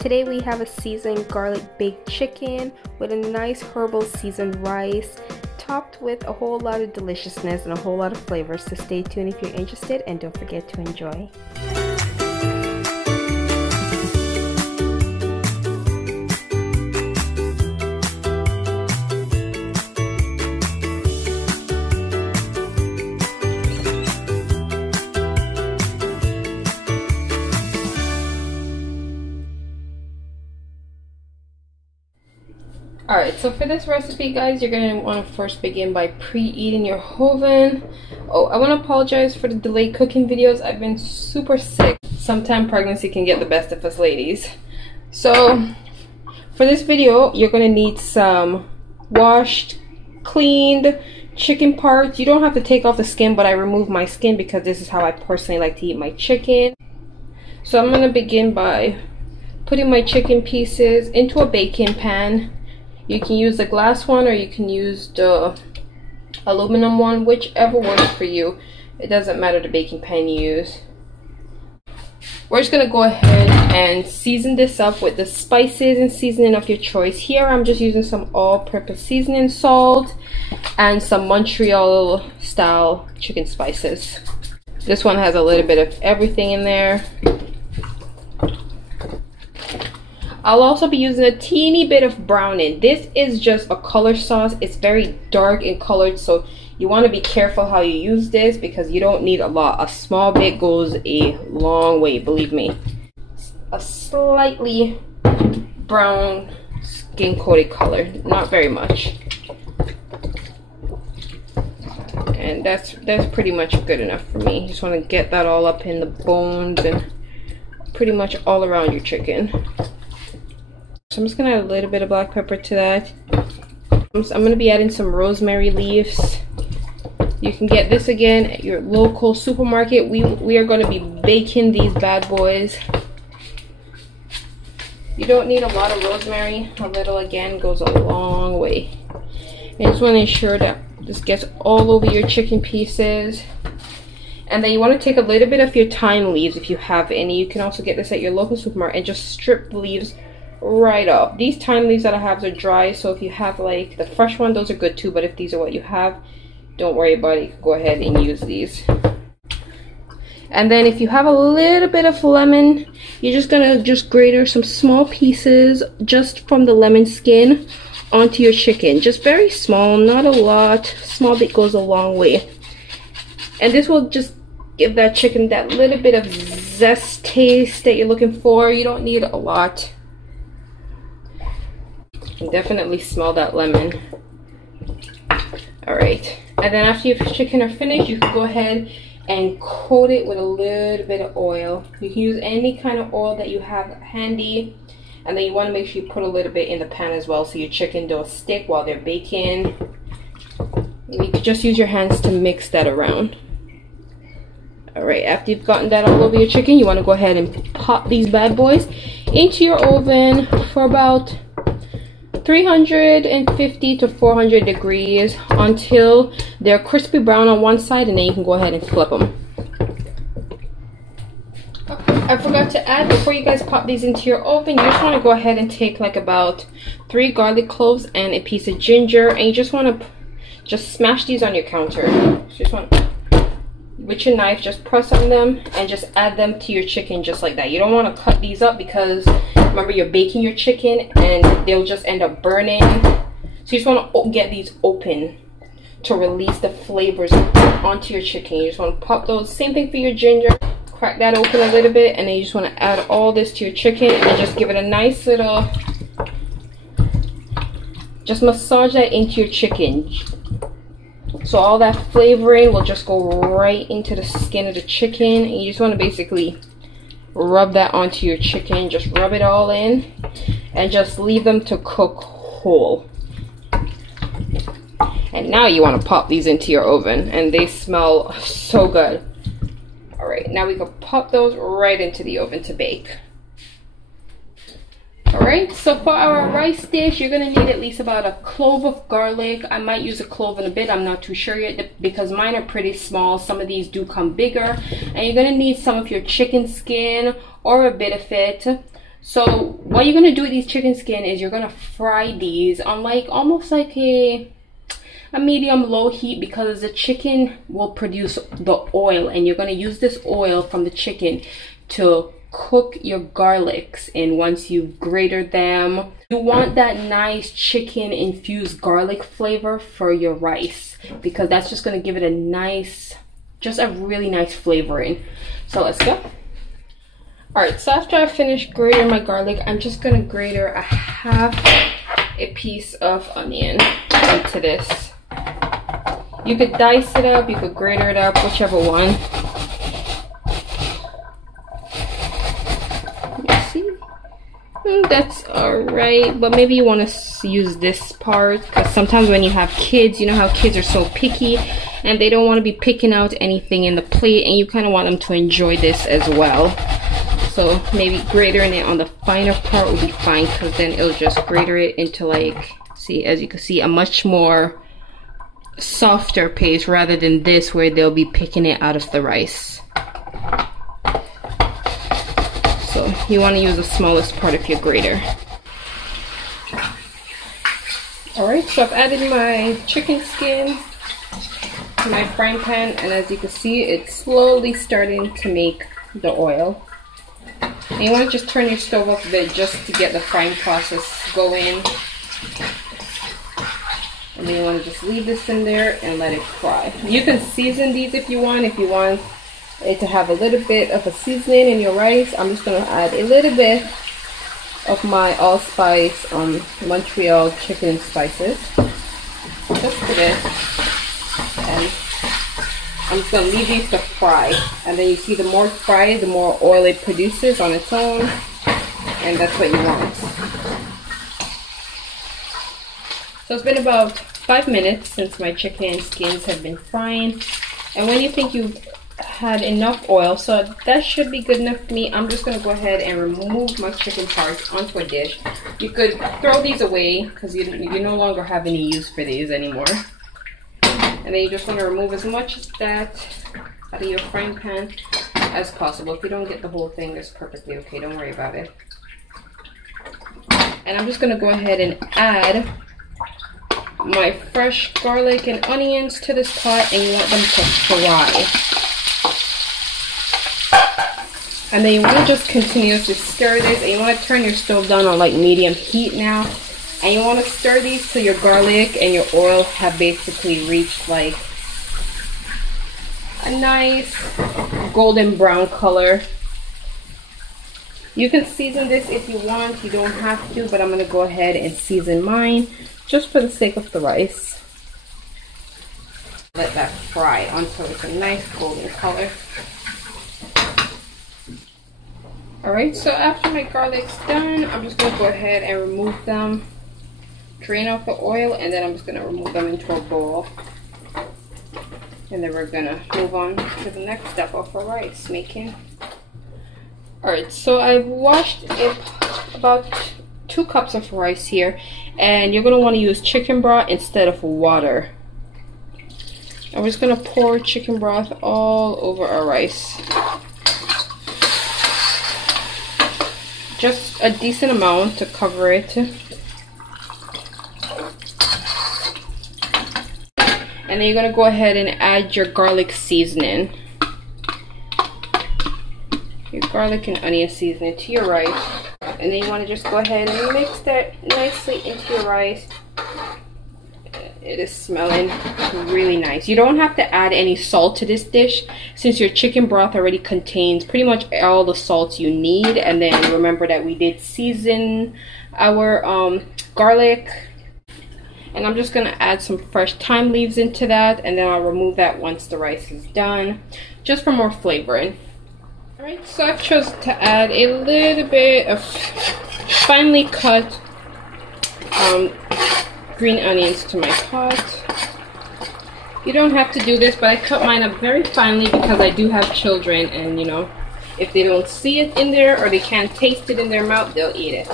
Today we have a seasoned garlic baked chicken with a nice herbal seasoned rice, topped with a whole lot of deliciousness and a whole lot of flavors. So stay tuned if you're interested, and don't forget to enjoy. Alright, so for this recipe, guys, you're going to want to first begin by preheating your oven. Oh, I want to apologize for the delayed cooking videos. I've been super sick. Sometimes pregnancy can get the best of us ladies. So, for this video, you're going to need some washed, cleaned chicken parts. You don't have to take off the skin, but I remove my skin because this is how I personally like to eat my chicken. So I'm going to begin by putting my chicken pieces into a baking pan. You can use the glass one or you can use the aluminum one, whichever works for you. It doesn't matter the baking pan you use. We're just going to go ahead and season this up with the spices and seasoning of your choice. Here I'm just using some all-purpose seasoning salt and some Montreal style chicken spices. This one has a little bit of everything in there. I'll also be using a teeny bit of browning. This is just a color sauce. It's very dark in colored, so you want to be careful how you use this because you don't need a lot. A small bit goes a long way, believe me. A slightly brown skin coated color, not very much. And that's pretty much good enough for me. You just want to get that all up in the bones and pretty much all around your chicken. So I'm just going to add a little bit of black pepper to that. I'm going to be adding some rosemary leaves. You can get this again at your local supermarket. We are going to be baking these bad boys. You don't need a lot of rosemary. A little, again, goes a long way. You just want to ensure that this gets all over your chicken pieces. And then you want to take a little bit of your thyme leaves if you have any. You can also get this at your local supermarket and just strip the leaves right off. These thyme leaves that I have are dry, so if you have like the fresh one, those are good too, but if these are what you have, don't worry about it. You can go ahead and use these. And then if you have a little bit of lemon, you're just gonna grate some small pieces just from the lemon skin onto your chicken. Just very small, not a lot. Small bit goes a long way. And this will just give that chicken that little bit of zest taste that you're looking for. You don't need a lot. You can definitely smell that lemon. Alright, and then after your chicken are finished, you can go ahead and coat it with a little bit of oil. You can use any kind of oil that you have handy, and then you want to make sure you put a little bit in the pan as well so your chicken don't stick while they're baking. You can just use your hands to mix that around. Alright, after you've gotten that all over your chicken, you want to go ahead and pop these bad boys into your oven for about 350 to 400 degrees until they're crispy brown on one side, and then you can go ahead and flip them. I forgot to add, before you guys pop these into your oven, you just want to go ahead and take like about 3 garlic cloves and a piece of ginger, and you just want to just smash these on your counter. So just want with your knife, just press on them and just add them to your chicken just like that. You don't want to cut these up because remember you're baking your chicken and they'll just end up burning. So you just want to get these open to release the flavors onto your chicken. You just want to pop those. Same thing for your ginger. Crack that open a little bit, and then you just want to add all this to your chicken and just give it a nice little, just massage that into your chicken. So all that flavoring will just go right into the skin of the chicken, and you just want to basically rub that onto your chicken. Just rub it all in and just leave them to cook whole. And now you want to pop these into your oven, and they smell so good. Alright, now we can pop those right into the oven to bake. Alright, so for our rice dish, you're going to need at least about a clove of garlic. I might use a clove in a bit, I'm not too sure yet because mine are pretty small. Some of these do come bigger. And you're going to need some of your chicken skin or a bit of it. So what you're gonna do with these chicken skin is you're gonna fry these on like almost like a medium low heat, because the chicken will produce the oil, and you're gonna use this oil from the chicken to cook your garlics in once you've grated them. You want that nice chicken infused garlic flavor for your rice, because that's just going to give it a nice, just a really nice flavoring. So let's go. Alright, so after I finish grating my garlic, I'm just going to grate a half a piece of onion into this. You could dice it up, you could grate it up, whichever one. That's alright, but maybe you want to use this part, because sometimes when you have kids, you know how kids are so picky and they don't want to be picking out anything in the plate, and you kind of want them to enjoy this as well. So maybe grating it on the finer part will be fine, because then it'll just grate it into, like, see, as you can see, a much more softer paste rather than this where they'll be picking it out of the rice. So you want to use the smallest part of your grater. Alright, so I've added my chicken skin to my frying pan, and as you can see, it's slowly starting to make the oil. And you want to just turn your stove up a bit just to get the frying process going. And then you want to just leave this in there and let it fry. You can season these if you want it to have a little bit of a seasoning in your rice. I'm just going to add a little bit of my allspice Montreal chicken spices, just for this, and I'm just going to leave these to fry. And then you see, the more fried, the more oil it produces on its own, and that's what you want. So it's been about 5 minutes since my chicken skins have been frying, and when you think you've had enough oil, so that should be good enough for me, I'm just going to go ahead and remove my chicken parts onto a dish. You could throw these away because you no longer have any use for these anymore. And then you just want to remove as much of that out of your frying pan as possible. If you don't get the whole thing, that's perfectly okay, don't worry about it. And I'm just going to go ahead and add my fresh garlic and onions to this pot, and you want them to fry. And then you want to just continuously stir this, and you want to turn your stove down on like medium heat now. And you want to stir these till your garlic and your oil have basically reached like a nice golden brown color. You can season this if you want, you don't have to, but I'm going to go ahead and season mine just for the sake of the rice. Let that fry until it's a nice golden color. Alright, so after my garlic's done, I'm just going to go ahead and remove them, drain off the oil, and then I'm just going to remove them into a bowl. And then we're going to move on to the next step of our rice making. Alright, so I've washed about 2 cups of rice here, and you're going to want to use chicken broth instead of water. I'm just going to pour chicken broth all over our rice. Just a decent amount to cover it. And then you're going to go ahead and add your garlic seasoning. Your garlic and onion seasoning to your rice. And then you want to just go ahead and mix that nicely into your rice. It is smelling really nice. You don't have to add any salt to this dish, since your chicken broth already contains pretty much all the salt you need. And then remember that we did season our garlic. And I'm just going to add some fresh thyme leaves into that, and then I'll remove that once the rice is done, just for more flavoring. Alright, so I've chosen to add a little bit of finely cut green onions to my pot. You don't have to do this, but I cut mine up very finely because I do have children, and you know, if they don't see it in there or they can't taste it in their mouth, they'll eat it.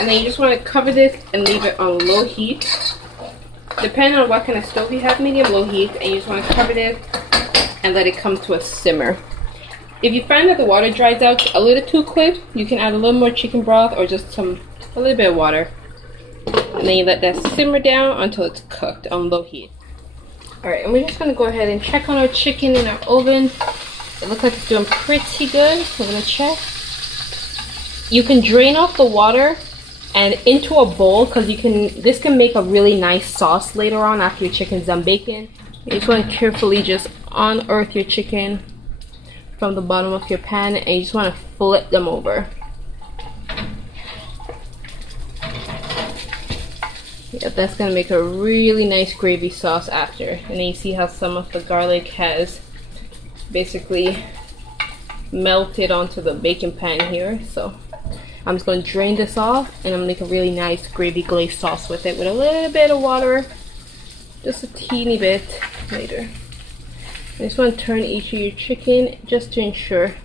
And then you just want to cover this and leave it on low heat. Depending on what kind of stove you have, medium low heat, and you just want to cover this and let it come to a simmer. If you find that the water dries out a little too quick, you can add a little more chicken broth or just a little bit of water. And then you let that simmer down until it's cooked on low heat. Alright, and we're just gonna go ahead and check on our chicken in our oven. It looks like it's doing pretty good. We're gonna check. You can drain off the water and into a bowl, because this can make a really nice sauce later on after your chicken's done baking. You just want to carefully just unearth your chicken from the bottom of your pan, and you just want to flip them over. Yeah, that's gonna make a really nice gravy sauce after. And then you see how some of the garlic has basically melted onto the baking pan here. So I'm just going to drain this off, and I'm going to make a really nice gravy glazed sauce with it with a little bit of water, just a teeny bit later. I just want to turn each of your chicken just to ensure.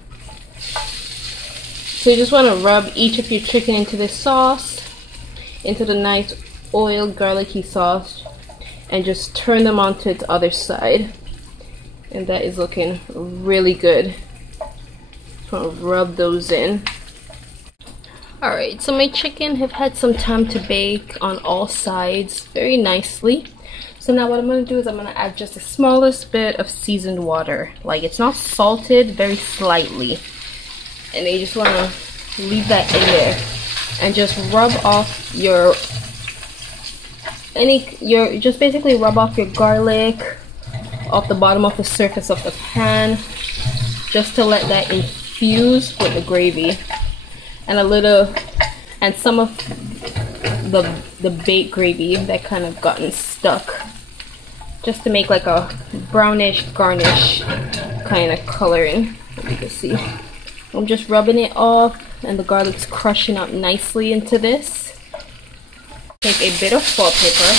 So you just want to rub each of your chicken into this sauce, into the nice oil garlicky sauce, and just turn them onto its other side. And that is looking really good. Just want to rub those in. Alright, so my chicken have had some time to bake on all sides very nicely. So now what I'm going to do is I'm going to add just the smallest bit of seasoned water. Like, it's not salted, very slightly. And then you just want to leave that in there. And just rub off just basically rub off your garlic off the bottom of the surface of the pan. Just to let that infuse with the gravy. And some of the baked gravy that kind of gotten stuck, just to make like a brownish garnish kind of coloring. As you can see, I'm just rubbing it off, and the garlic's crushing up nicely into this. Take a bit of foil paper,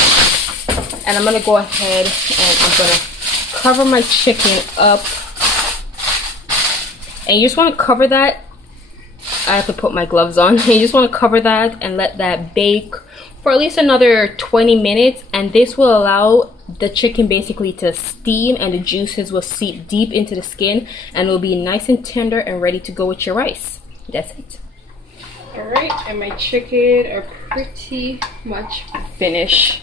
and I'm gonna go ahead and I'm gonna cover my chicken up, and you just want to cover that. I have to put my gloves on. You just want to cover that and let that bake for at least another 20 minutes, and this will allow the chicken basically to steam, and the juices will seep deep into the skin, and it will be nice and tender and ready to go with your rice. That's it. Alright, and my chicken are pretty much finished.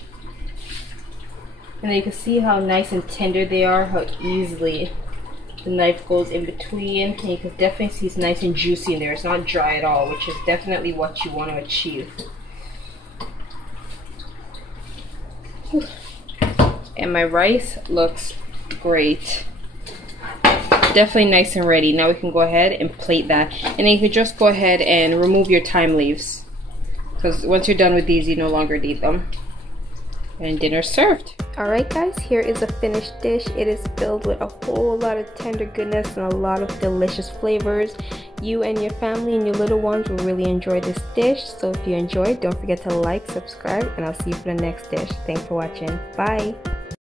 And you can see how nice and tender they are, how easily the knife goes in between, and you can definitely see it's nice and juicy in there. It's not dry at all, which is definitely what you want to achieve. And my rice looks great. Definitely nice and ready. Now we can go ahead and plate that, and then you can just go ahead and remove your thyme leaves, because once you're done with these, you no longer need them. And dinner's served. Alright guys, here is a finished dish. It is filled with a whole lot of tender goodness and a lot of delicious flavors. You and your family and your little ones will really enjoy this dish. So if you enjoyed, don't forget to like, subscribe, and I'll see you for the next dish. Thanks for watching. Bye!